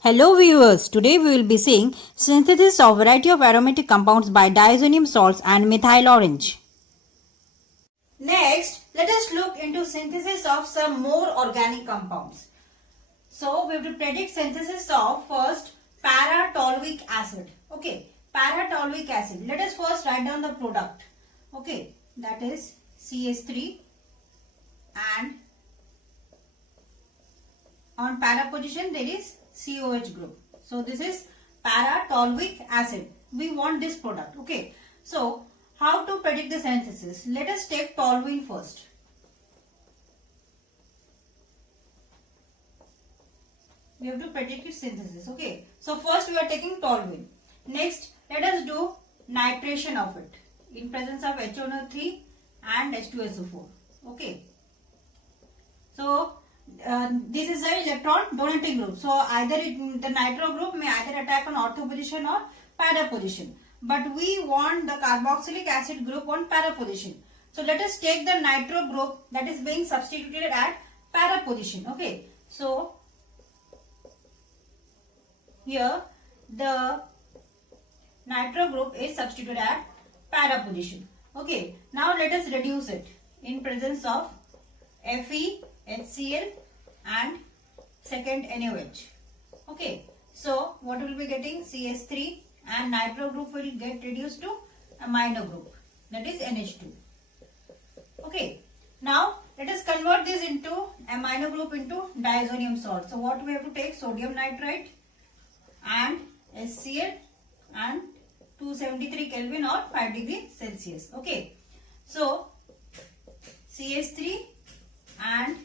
Hello viewers, today we will be seeing synthesis of variety of aromatic compounds by diazonium salts and methyl orange. Next, let us look into synthesis of some more organic compounds. So, we have to predict synthesis of first para-toluic acid. Okay, para-toluic acid. Let us first write down the product. Okay, that is CH3 and on para position there is COH group. So this is para-toluic acid. We want this product. Okay. So how to predict the synthesis? Let us take toluene first. We have to predict its synthesis. Okay. So first we are taking toluene. Next, let us do nitration of it in presence of HNO3 and H2SO4. Okay. So this is an electron donating group. So either the nitro group may either attack on ortho position or para position. But we want the carboxylic acid group on para position. So let us take the nitro group that is being substituted at para position. Okay. So here the nitro group is substituted at para position. Okay. Now let us reduce it in presence of Fe, HCl and second NaOH. Okay, so what will be getting? CH3 and nitro group will get reduced to amino group, that is NH2. Okay, now let us convert this into amino group into diazonium salt. So what we have to take? Sodium nitrite and HCl and 273 Kelvin or 5 degree Celsius. Okay, so CH3 and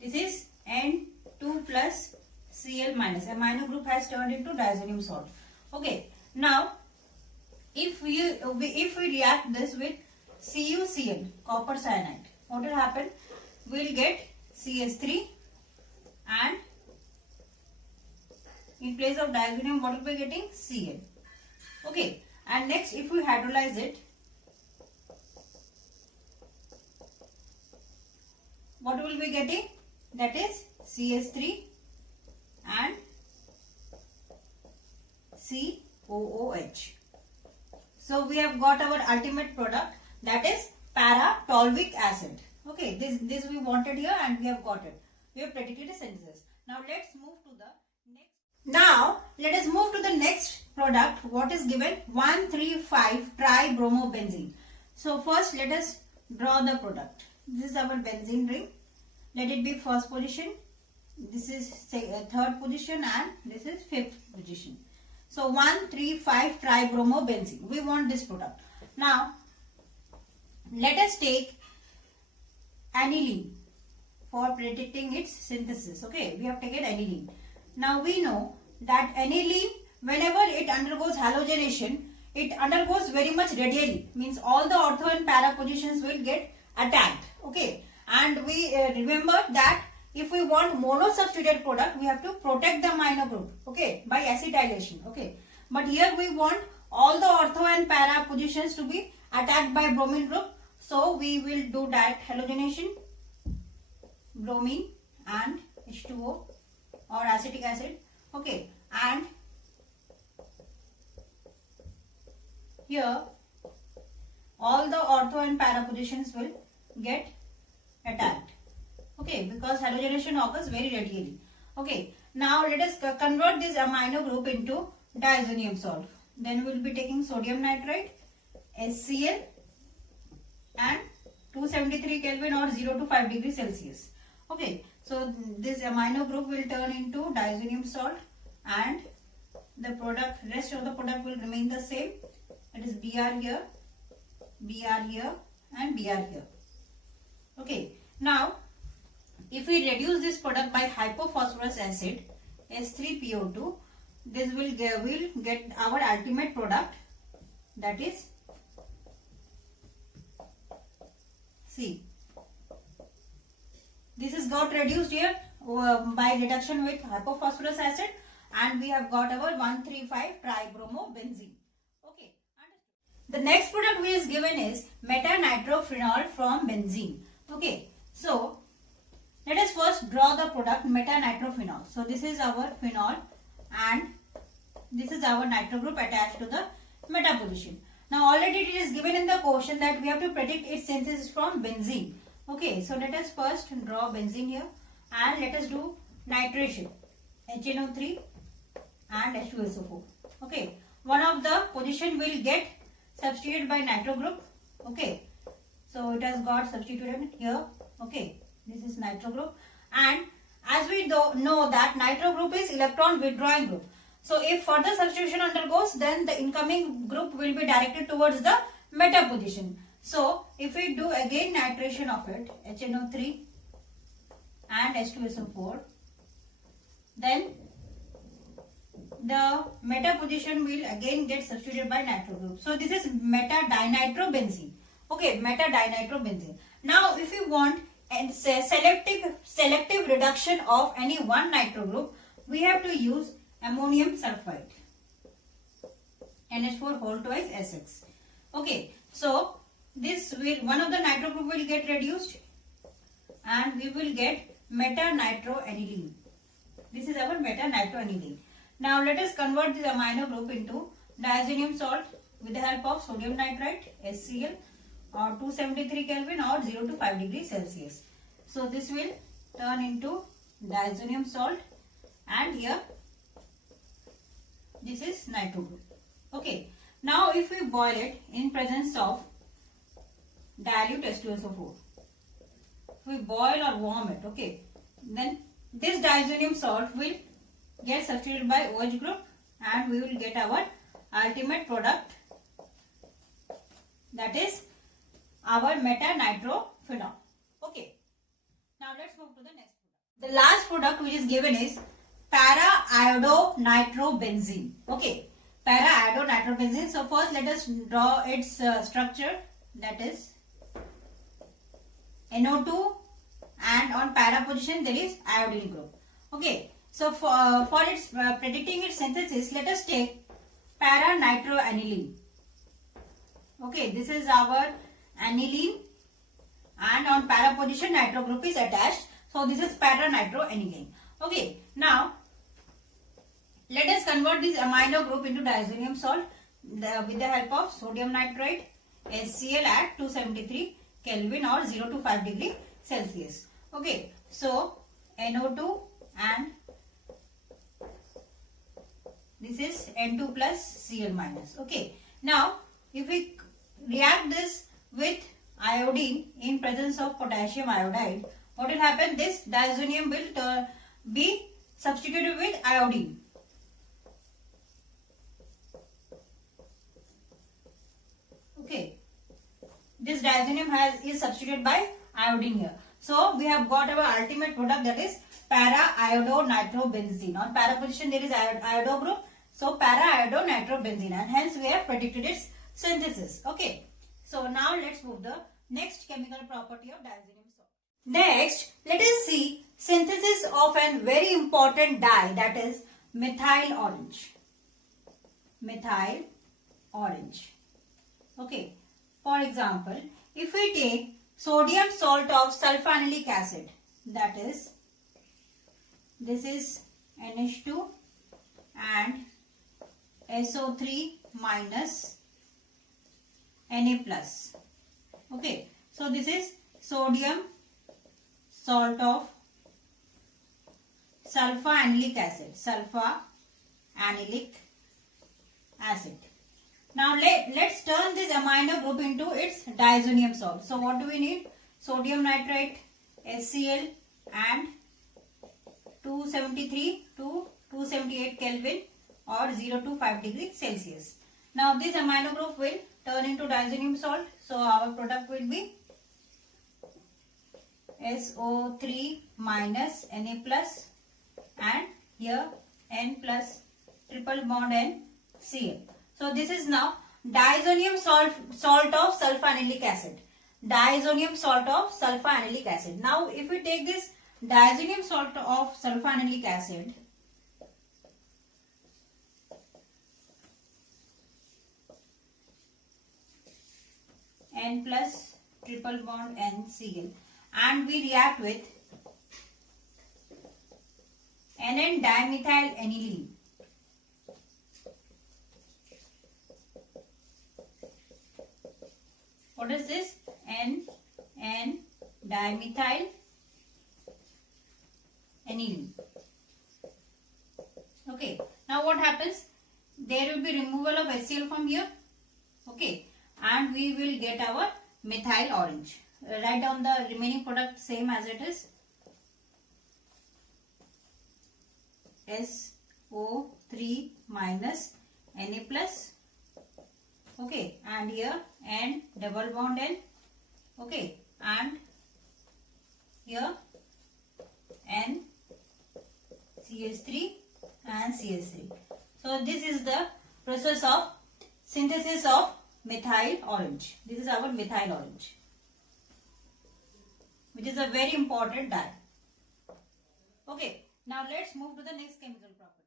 this is N2 plus Cl minus. Amino group has turned into diazonium salt. Okay. Now, if we react this with CuCl, copper cyanide, what will happen? We will get CH3 and in place of diazonium, what will be getting? Cl. Okay. And next, if we hydrolyze it, what will we be getting? That is CH3 and COOH. So we have got our ultimate product, that is para-toluic acid. Okay, this we wanted here and we have got it. We have predicted a synthesis. Now let's move to the next. Now let us move to the next product. What is given? 1,3,5-tribromobenzene. So first let us draw the product. This is our benzene ring. Let it be first position. This is third position and this is fifth position. So 1,3,5-tribromobenzene. We want this product. Now let us take aniline for predicting its synthesis. Okay, we have taken aniline. Now we know that aniline, whenever it undergoes halogenation, it undergoes very much radially. Means all the ortho and para positions will get attacked. Okay. And we remember that if we want monosubstituted product, we have to protect the amino group, okay, by acetylation, okay. But here we want all the ortho and para positions to be attacked by bromine group. So we will do direct halogenation, bromine and H2O or acetic acid, okay. And here all the ortho and para positions will get attacked, okay, because halogenation occurs very radially. Okay, now let us convert this amino group into diazonium salt. Then we will be taking sodium nitrite, HCl and 273 Kelvin or 0 to 5 degree Celsius. Okay, so this amino group will turn into diazonium salt and the rest of the product will remain the same. It is Br here, Br here and Br here. Okay, now if we reduce this product by hypophosphorus acid H3PO2, this will get our ultimate product, that is C. This is got reduced here by reduction with hypophosphorus acid and we have got our 1,3,5-tribromobenzene. Okay. The next product we is given is metanitrophenol from benzene. Okay, so Let us first draw the product metanitrophenol. So this is our phenol and this is our nitro group attached to the meta position. Now already it is given in the question that we have to predict its synthesis from benzene. Okay, so let us first draw benzene here and let us do nitration. HNO3 and H2SO4. Okay, one of the position will get substituted by nitro group. Okay, so it has got substituted here. Okay, this is nitro group, and as we know that nitro group is electron withdrawing group. So if further substitution undergoes, then the incoming group will be directed towards the meta position. So if we do again nitration of it, HNO3 and H2SO4, then the meta position will again get substituted by nitro group. So this is meta dinitrobenzene. Okay, meta dinitrobenzene. Now if you want a selective reduction of any one nitro group, we have to use ammonium sulfide, NH4 whole twice SX. Okay, so this will, one of the nitro group will get reduced and we will get meta nitroaniline. This is our meta nitroaniline. Now let us convert this amino group into diazonium salt with the help of sodium nitrite, HCl, or 273 Kelvin or 0 to 5 degrees Celsius. So this will turn into diazonium salt, and here this is nitro group. Okay, now if we boil it in presence of dilute H2SO4, if we boil or warm it, okay, then this diazonium salt will get substituted by OH group and we will get our ultimate product, that is our meta-nitrophenol. Okay, now let's move to the next product. The last product which is given is para-iodonitrobenzene. Okay, para-iodonitrobenzene. So first let us draw its structure, that is NO2, and on para position there is iodine group. Okay, so for its predicting its synthesis, let us take para-nitroaniline. Okay, this is our aniline, and on para position nitro group is attached. So this is para-nitroaniline. Okay, now let us convert this amino group into diazonium salt with the help of sodium nitrite, HCl at 273 Kelvin or 0 to 5 degree Celsius. Okay, so NO2 and this is N2 plus Cl minus. Okay, now if we react this with iodine in presence of potassium iodide, what will happen? This diazonium will be substituted with iodine. Okay, this diazonium is substituted by iodine here. So we have got our ultimate product, that is para-iodonitrobenzene. On para position there is iodo group, so para-iodonitrobenzene, and hence we have predicted its synthesis. Okay, so now let's move the next chemical property of diazonium salt. Next, let us see synthesis of a very important dye, that is methyl orange. Methyl orange. Okay, for example, if we take sodium salt of sulfanilic acid, that is, this is NH2 and SO3 minus Na plus. Okay, so this is sodium salt of sulfanilic acid, sulfanilic acid. Now let's turn this amino group into its diazonium salt. So what do we need? Sodium nitrite, HCl, and 273 to 278 Kelvin or 0 to 5 degrees Celsius. Now this amino group will turn into diazonium salt. So our product will be SO3 minus Na plus, and here N plus triple bond N Cl. So this is now diazonium salt of sulfanilic acid. Diazonium salt of sulfanilic acid. Now if we take this diazonium salt of sulfanilic acid, N plus triple bond NCl, and we react with NN dimethyl aniline. What is this? NN dimethyl aniline. Okay. Now what happens? There will be removal of HCl from here. Okay. And we will get our methyl orange. Write down the remaining product same as it is. SO3 minus Na plus. Okay. And here N double bond N. Okay. And here N CH3 and CH3. So this is the process of synthesis of methyl orange. This is our methyl orange, which is a very important dye. Okay, now let's move to the next chemical property.